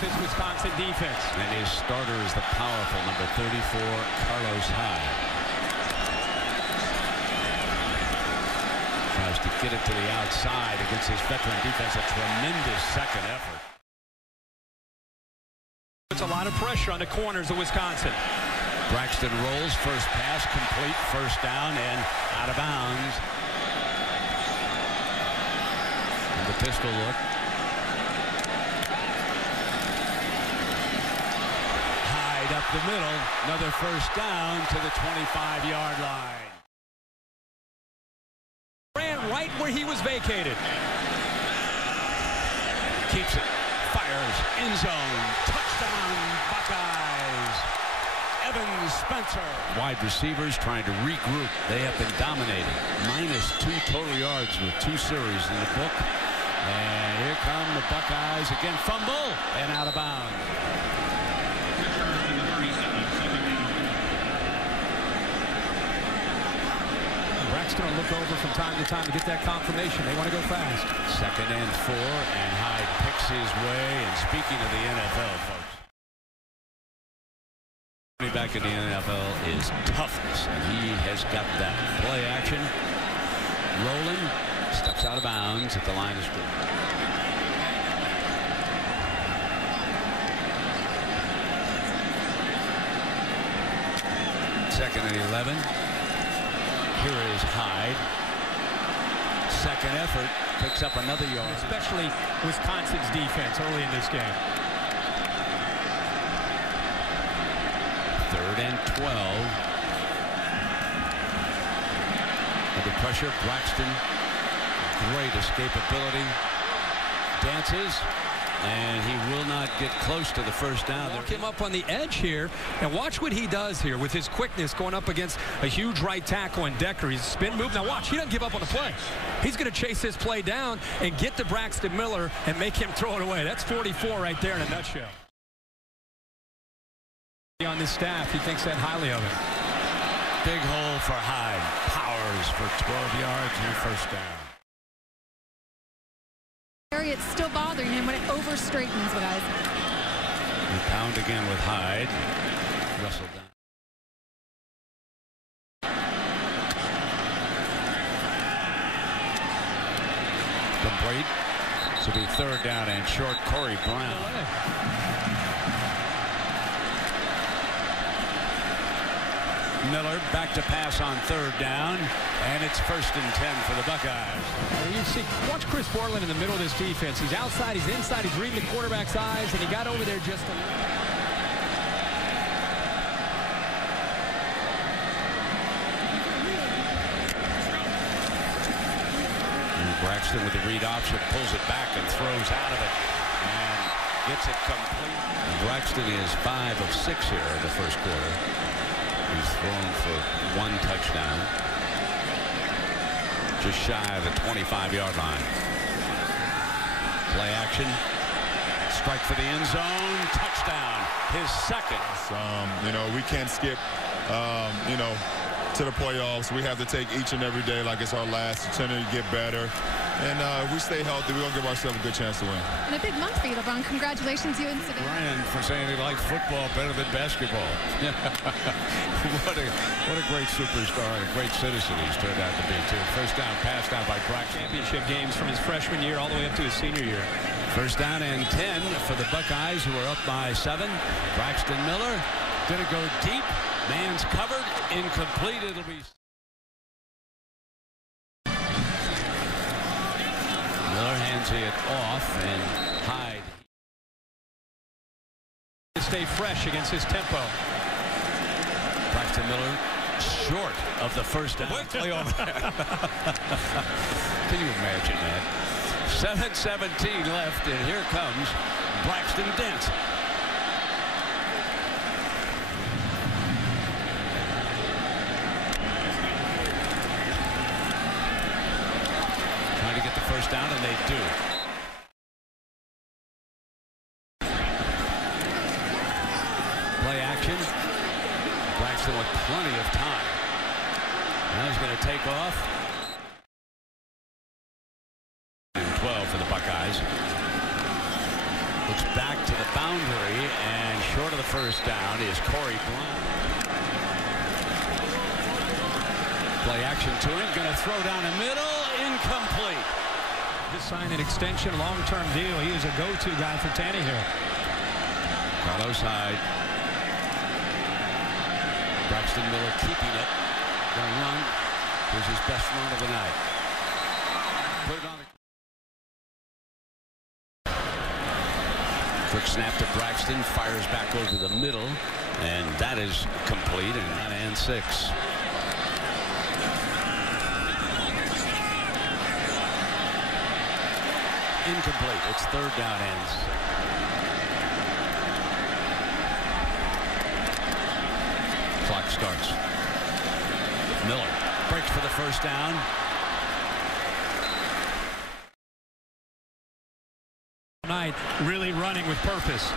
his Wisconsin defense. And his starter is the powerful number 34, Carlos Hyde. Tries to get it to the outside against his veteran defense. A tremendous second effort. Puts a lot of pressure on the corners of Wisconsin. Braxton rolls, first pass complete, first down and out of bounds. And the pistol look. Hyde up the middle, another first down to the 25-yard line. Ran right where he was vacated. Keeps it, fires, end zone, touchdown, Buckeyes. Evans, Spencer. Wide receivers trying to regroup. They have been dominating. -2 total yards with 2 series in the book. And here come the Buckeyes again. Fumble and out of bounds. Braxton will look over from time to time to get that confirmation. They want to go fast. 2nd and 4, and Hyde picks his way. And speaking of the NFL, folks, back in the NFL is toughness, and he has got that. Play action, rolling, steps out of bounds at the line of scrimmage. Second and 11. Here is Hyde. Second effort, picks up another yard. Especially Wisconsin's defense early in this game. 3rd and 12. Under pressure, Braxton. Great escapability. Dances. And he will not get close to the first down. Walk him up on the edge here, and watch what he does here with his quickness going up against a huge right tackle and Decker. He's spin move. Now watch, he doesn't give up on the play. He's going to chase this play down and get to Braxton Miller and make him throw it away. That's 44 right there in a nutshell. On this staff, he thinks that highly of it. Big hole for Hyde. Powers for 12 yards and first down. It's still bothering him when it over straightens, guys. We pound again with Hyde. Russell down. Complete. This will be 3rd down and short. Corey Brown. Miller back to pass on 3rd down, and it's 1st and 10 for the Buckeyes. You see, watch Chris Borland in the middle of this defense. He's outside, he's inside, he's reading the quarterback's eyes, and he got over there just a little. Braxton with the read option, pulls it back and throws out of it, and gets it complete. Braxton is 5 of 6 here in the first quarter. He's thrown for 1 touchdown. Just shy of the 25-yard line. Play action. Strike for the end zone. Touchdown. His 2nd. You know, we can't skip, you know, to the playoffs. We have to take each and every day like it's our last, continue to get better. And if we stay healthy, we're going to give ourselves a good chance to win. And a big month for you, LeBron. Congratulations, you and Savannah. Ryan for saying he liked football better than basketball. What a great superstar and a great citizen he's turned out to be, too. First down, passed out by Braxton. Championship games from his freshman year all the way up to his senior year. First down and 10 for the Buckeyes, who are up by 7. Braxton Miller going to go deep. Man's covered. Incomplete. It'll be... Miller hands it off, and Hyde. To stay fresh against his tempo. Braxton Miller short of the first down. Play over there. Can you imagine that? 7:17 left, and here comes Braxton Dent. Trying to get the first down, and they do. Play action. Braxton with plenty of time. Now he's going to take off. 12 for the Buckeyes. Looks back to the boundary, and short of the first down is Corey Brown. Play action to him, going to throw down the middle, incomplete. Just signed an extension, long-term deal. He is a go-to guy for Tannehill. Carlos Hyde. Braxton Miller keeping it. Going to run. Here's his best run of the night. Put it on the... Quick snap to Braxton. Fires back over the middle. And that is complete. And 6. Incomplete. It's third down ends. Clock starts. Miller breaks for the first down. Night really running with purpose.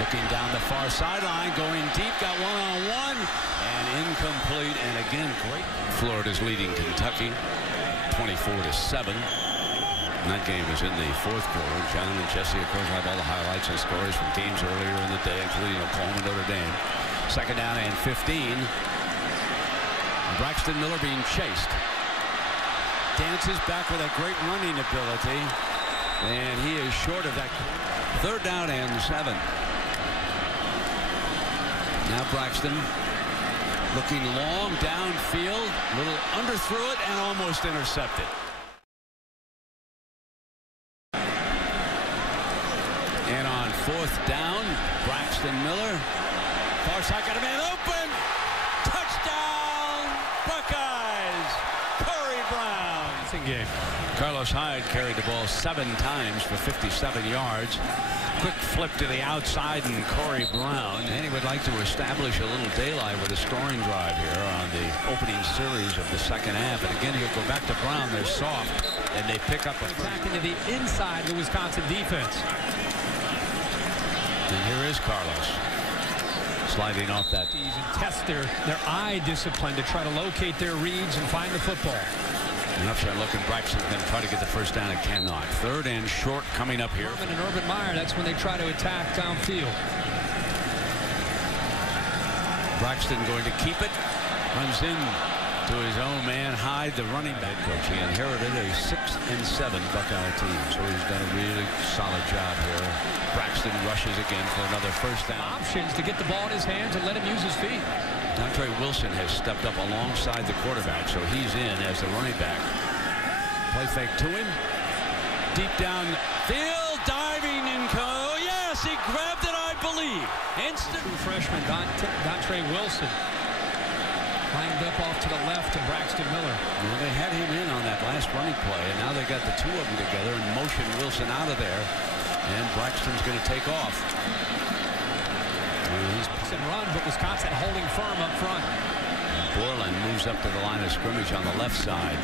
Looking down the far sideline, going deep, got one-on-one, and incomplete. And again, great. Florida's leading Kentucky 24-7. That game is in the fourth quarter. John and Jesse, of course, have all the highlights and stories from games earlier in the day, including Oklahoma, Notre Dame. Second down and 15. Braxton Miller being chased. Dances back with a great running ability. And he is short of that. Third down and 7. Now Braxton looking long downfield. Little underthrew it and almost intercepted. And on fourth down, Braxton Miller. Far side, got a man open. Touchdown, Buckeyes. Corey Brown. Game. Carlos Hyde carried the ball 7 times for 57 yards. Quick flip to the outside, and Corey Brown. And he would like to establish a little daylight with a scoring drive here on the opening series of the second half. And again, he'll go back to Brown. They're soft, and they pick up a back into the inside of the Wisconsin defense. And here is Carlos sliding off that. And test their eye discipline to try to locate their reads and find the football. And upside looking, Braxton's going to try to get the first down and cannot. Third and short coming up here. And Urban Meyer, that's when they try to attack downfield. Braxton going to keep it. Runs in to his own man, Hyde, the running back coach. He inherited a 6-7 Buckeye team, so he's done a really solid job here. Braxton rushes again for another first down. Options to get the ball in his hands and let him use his feet. Dontre Wilson has stepped up alongside the quarterback, so he's in as the running back. Play fake to him. Deep down field, diving in. Oh, yes, he grabbed it, I believe. Instant. Freshman Dontre Wilson lined up off to the left of Braxton Miller. Well, they had him in on that last running play, and now they got the two of them together and motion Wilson out of there. And Braxton's going to take off. He's and run, but Wisconsin holding firm up front. Borland moves up to the line of scrimmage on the left side.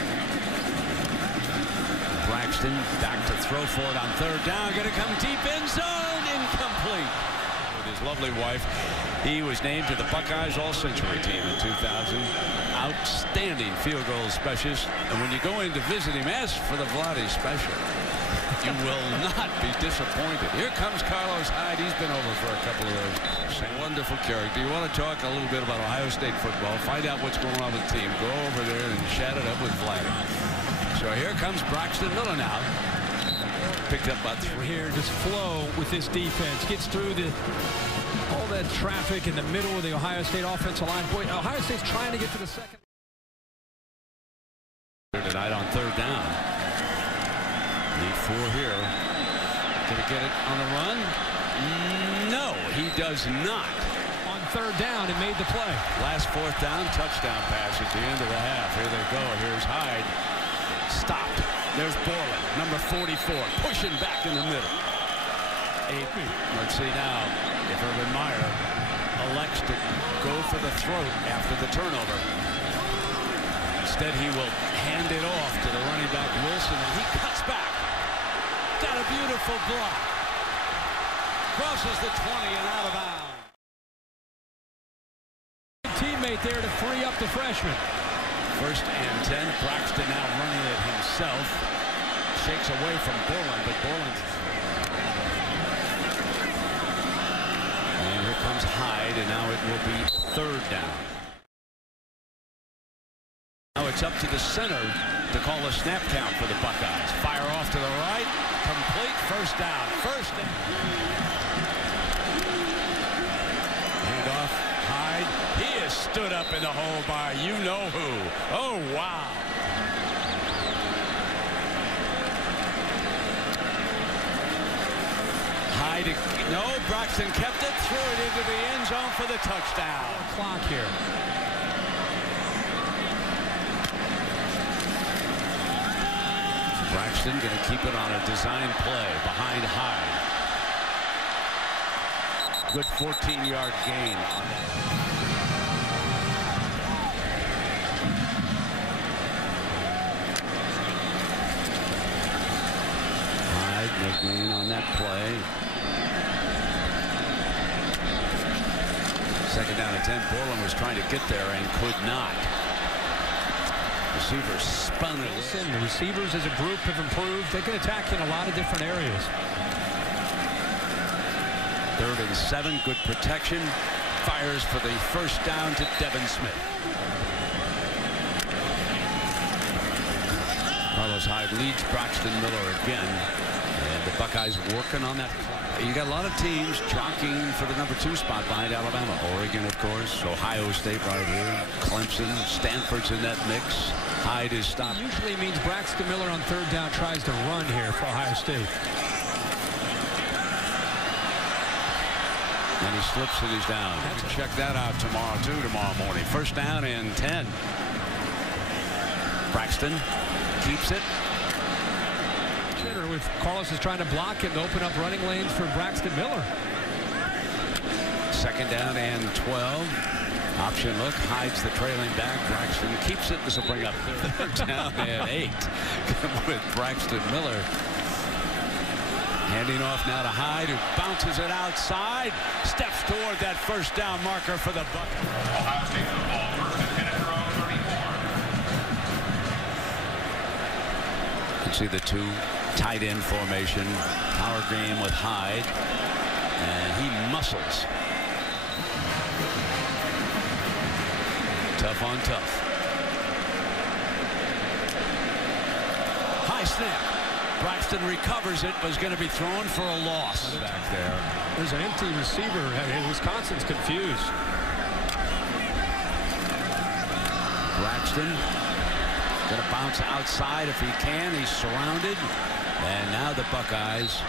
Braxton back to throw for it on third down. Going to come deep end zone. Incomplete. With his lovely wife, he was named to the Buckeyes All-Century team in 2000. Outstanding field goal specialist. And when you go in to visit him, ask for the Vlade special. You will not be disappointed. Here comes Carlos Hyde. He's been over for a couple of those. Wonderful character. You want to talk a little bit about Ohio State football, find out what's going on with the team, go over there and chat it up with Vlad. So here comes Braxton Miller now. Picked up about 3. Here, just flow with this defense. Gets through all that traffic in the middle of the Ohio State offensive line. Boy, Ohio State's trying to get to the second. Tonight on third down. Need 4 here. Gonna get it on the run? No, he does not. On third down, and made the play. Last fourth down, touchdown pass at the end of the half. Here they go. Here's Hyde. Stopped. There's Borland, number 44, pushing back in the middle. Let's see now if Urban Meyer elects to go for the throat after the turnover. Instead, he will hand it off to the running back Wilson, and he cuts back. Got a beautiful block. Crosses the 20 and out of bounds. Teammate there to free up the freshman. First and 10. Braxton now running it himself. Shakes away from Borland, but Borland and now it will be 3rd down. Now it's up to the center to call a snap count for the Buckeyes. Fire off to the right. Complete. First down. First down. Hand off. Hyde. He is stood up in the hole by you-know-who. Oh, wow. Hyde. No, Braxton kept it. Threw it into the end zone for the touchdown. Clock here. Braxton going to keep it on a design play behind Hyde. Good 14-yard gain. Hyde, no gain on that play. 2nd down and 10. Borland was trying to get there and could not. Receivers spun it. The receivers as a group have improved. They can attack in a lot of different areas. 3rd and 7. Good protection. Fires for the first down to Devin Smith. Carlos Hyde leads Braxton Miller again. And the Buckeyes working on that. You got a lot of teams jockeying for the number 2 spot behind Alabama. Oregon, of course. Ohio State right here. Clemson. Stanford's in that mix. Hyde is stopped. Usually means Braxton Miller on 3rd down tries to run here for Ohio State. And he slips and he's down. Check that out tomorrow morning. 1st down and 10. Braxton keeps it. With Carlos is trying to block him to open up running lanes for Braxton Miller. 2nd down and 12. Option look. Hides the trailing back. Braxton keeps it. This will bring up 3rd down and 8. With Braxton Miller. Handing off now to Hyde, who bounces it outside. Steps toward that first down marker for the Buckeyes. Ohio State football, 1st and 10 at their own 34. You can see the 2 tight end formation. Power game with Hyde. And he muscles. Tough on tough. High snap. Braxton recovers it, but is going to be thrown for a loss. Back there. There's an empty receiver. Wisconsin's confused. Braxton going to bounce outside if he can. He's surrounded. And now the Buckeyes